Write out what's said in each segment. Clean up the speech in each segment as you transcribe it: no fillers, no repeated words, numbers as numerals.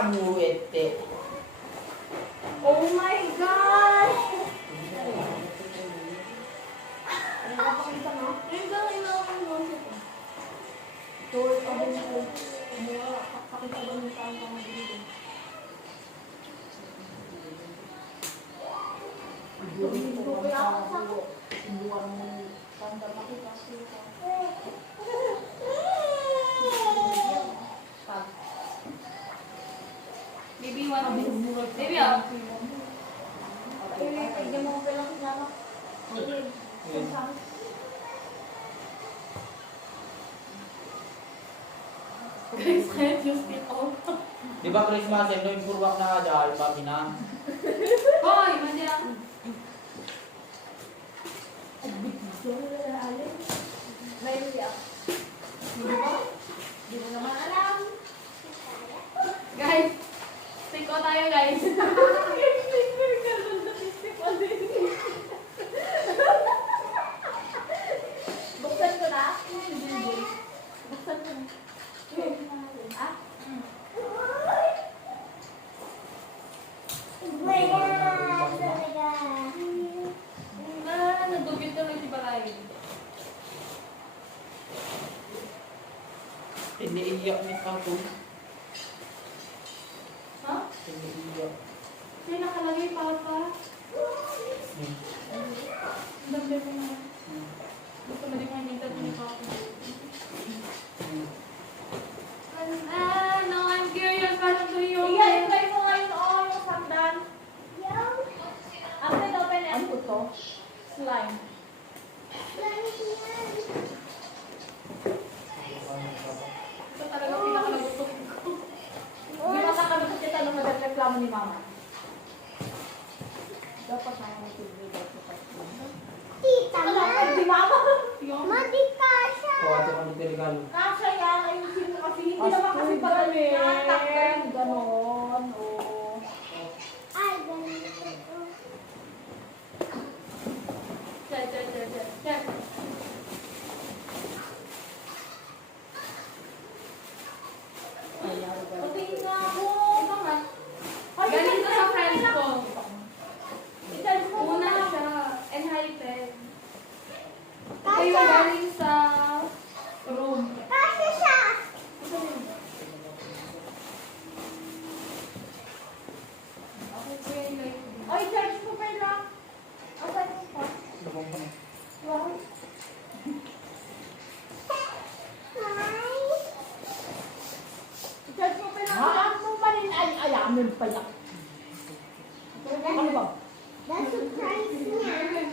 Kabuete. Oh my gosh! Maybe one of these. Maybe ah. Guys, can't you speak out? Di ba Christmas, yung noon purwak na dahil babi na. Hoy, madya. Di mo naman alam. Guys, speak out tayo guys. Buksan ko na. Buksan ko na. Ah? Nagdugit tuloy si Balay. Iniiyak ni Kato. Ha? Iniiyak. Sino nakalagay papa? Ang dami ko naman. Gusto mo din makikita ko ni papa. No, I'm curious. Paano to yung... Iyan, try mo ngayon yung sandan. After open and put to. Slime. Ito talaga pinakalagutok ko. Hindi makakalusot kita nung nagreklamo ni mama. Dapat na yung tubig. Tita, Si mama. mati kasha. Kawato ka ng regalo. Kasha yan. Ayusin mo kasi. Hindi naman kasi pag natakal. Ganon. Oo. Ay, ganito. Check. Patingin nga ako. Ito nga. Ay, Galing to sa friend ko. I-charge mo Una muna. siya. Enhypen. Ito Kasha. yung galing sa room. Kasha siya. Okay, so yung like... Ay, charge mo pa lang. Asan mo pa? Sabong ko na. Wow. Hi. I-charge mo pa lang. Ayan mo pa rin. Ay, ayamin pa lang. Ano ba? The surprise niya.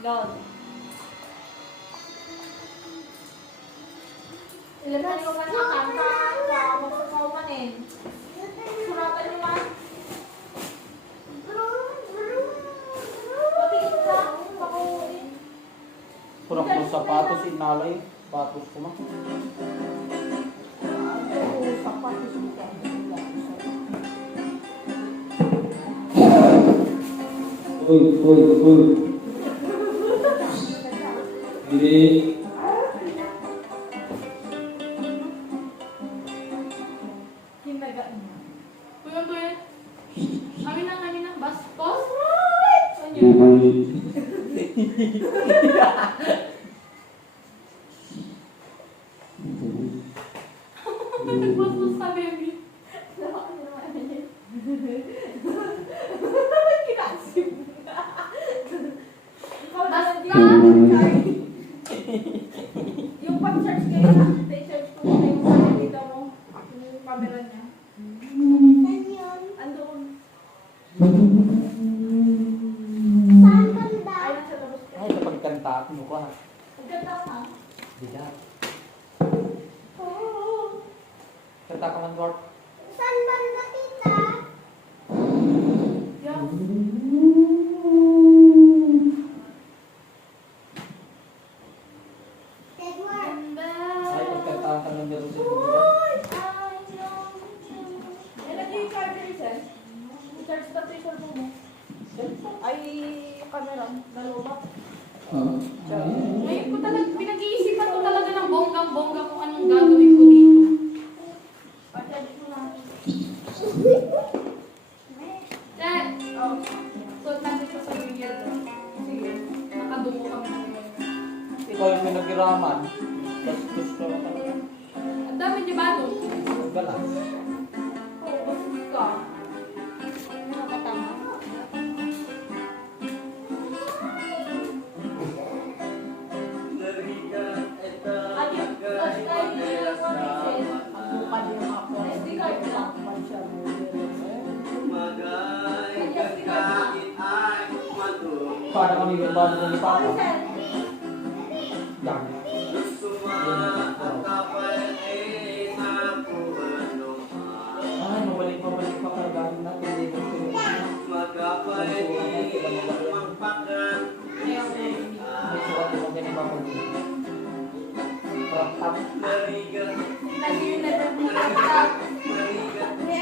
Doon. Ilagay mo ka na kanta. Magpapaumanin. Suratan niyo man. Patingin ka. Pakuhin. Purak mo sapatos, inalay. Sapatos ko ma. Sapatos mo ka. Uy. Hindi. Kinagaan mo. Kuya. Amin ang bastos. Ano Bukan. Bastos ka, baby. Kinasim. Ikaw na Basta. hindi. Yung pag-charge kayo na, i-charge ko na yung sa dito mo. Yung camera niya. Saan yun? Andoon. Saan banda? Ay, nasa labas ko. Ay, kapag kanta ako mo ko ha. Ang ganda ka. Bigat. Oo. Kanta ka man, Lord. Saan banda, tita? Yeah. Edward. Ay, pagkanta ka lang dito sa Uy! Nilagay yung charger, sir. I-charge ba ito yung cellphone mo? Ay, camera. Naluma. Ngayon ko talaga, pinag-iisipan ko talaga ng bonggang-bongga kung anong gagawin ko dito. Pa-charge mo na. ni Bado. Galas. Oo, bastos ka. Nakakatama. Ayun, kasi tayo nilang marites. Ang buka niya ako. SD card lang. Man siya mo. Para kami berbado ni Papa. Okay, sir. Dami. Ay, mabalik pa kargahan natin. Hindi ko Ayaw ko. may sukat ko kaya ni Papa. Prap-tap. Lagi yung nag-laptop.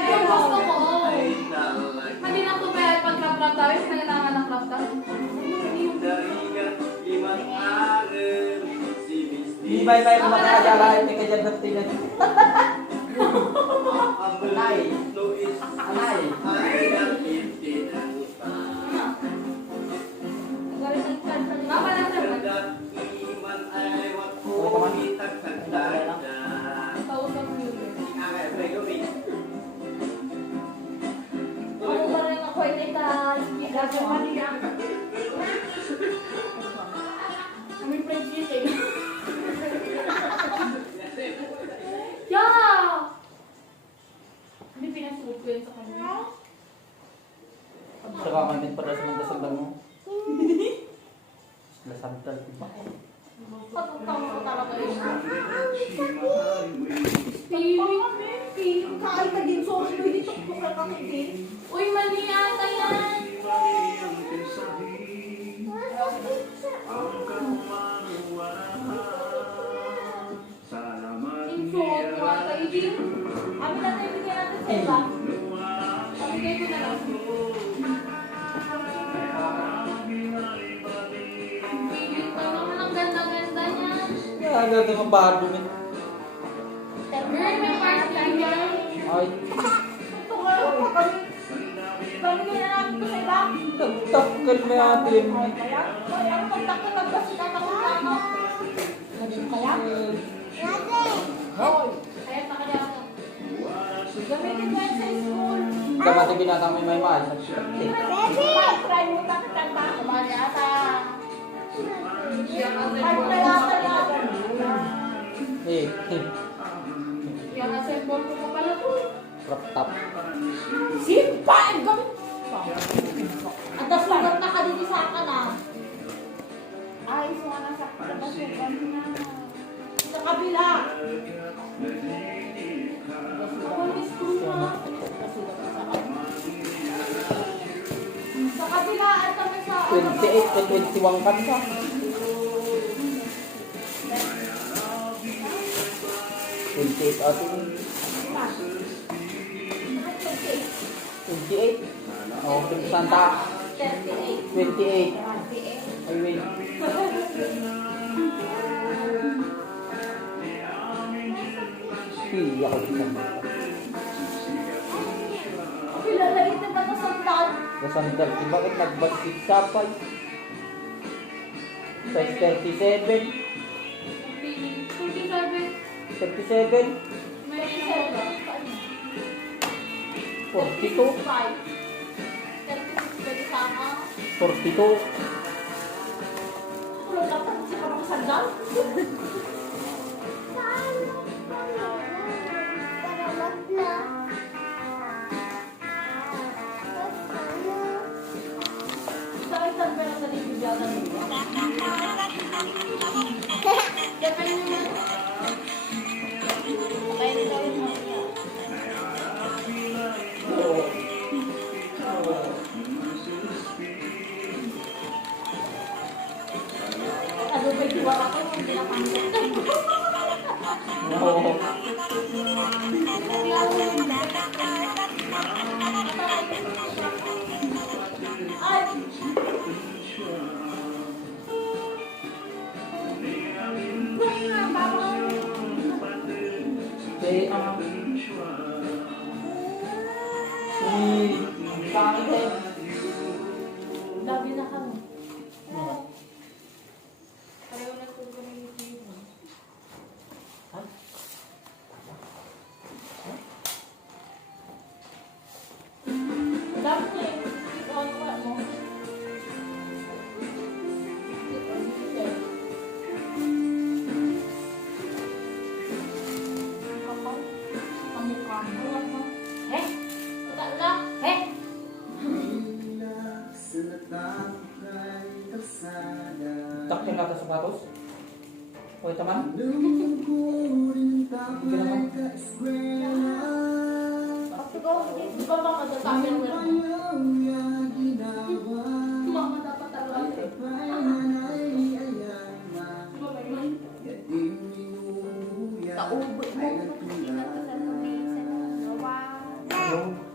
Yung gusto ko. Hindi na ito kaya pag crop tayo, kailangan ng crop top. Di ba yung makakalain ni kaya dyan natin? Anay. Anay. Mama lang sir. Tausap mo yun. Ako ba rin ako ay nagka-skip ako? Kami friends yun eh. Yeah! Hindi pinasuot ko yun sa kanila. Saka kami para sa mandasal lang mo. Lasangtal, diba? Patutang ko talaga yun. Stevie. Kain ka din, sorry, dito ko ka kakiti. Uy, mali yata yan. Insuot ko ata. Hindi. Amin na tayo bigyan natin sa iba. Pamigay ko na lang. Pilit pa naman ang ganda-ganda niyan. Kaya agad naman bahado min. Girl, may party yan. Ay, Ito nga ako kami. Pamigyan na natin ito sa iba. nagtakal na natin. Kaya ang pagtakot kasi kakakutano. Ganun kaya? Hoy! Kaya pa kaya ako. Gamitin mo yan sa school. Tama sa binatang may mahal. Try mo na kitanda. Kumali ata. Yan ang Ay, wala yata yan. Eh, Yan ang symbol ko pa pala to. prap-tap. Simpa! Ang gamit. At nasugat na ka dito sa akin ah. Ay, suha na sa nasugat na. Sa kabila. Ako ni screw na. Nasugat na sa kabila. Sa kabila at kami sa... 28 o 21 kan ka. 28 atin. 28. Oh, Santa. 38. 28. 38. Ay, wait. Iya ko dito. Pilalait na ba ito sa vlog? Kasandal, di bakit nagbasik sapay? Size 37. 27. 37. May symbol. 42. 36 pwede sama. 42. Tulog lang tapos siya ka sandal. Sa isang pera sa libigyan ng Japan naman. kaya nila rin mo. Ano ba yung wala ko? Hindi na panggap. Oo. Ay! Okay, pangit eh. Dami na kami. Pareho na ito ko ng YouTube. Hawak mo. Eh? Wala. Eh? Takting ka sa sapatos? O ito man? Hindi ka naman. Di ba baka databi ang wala mo? Mama dapat talaga. Kaubot mo. Hindi na ito sa lamesa na gawa. Hello?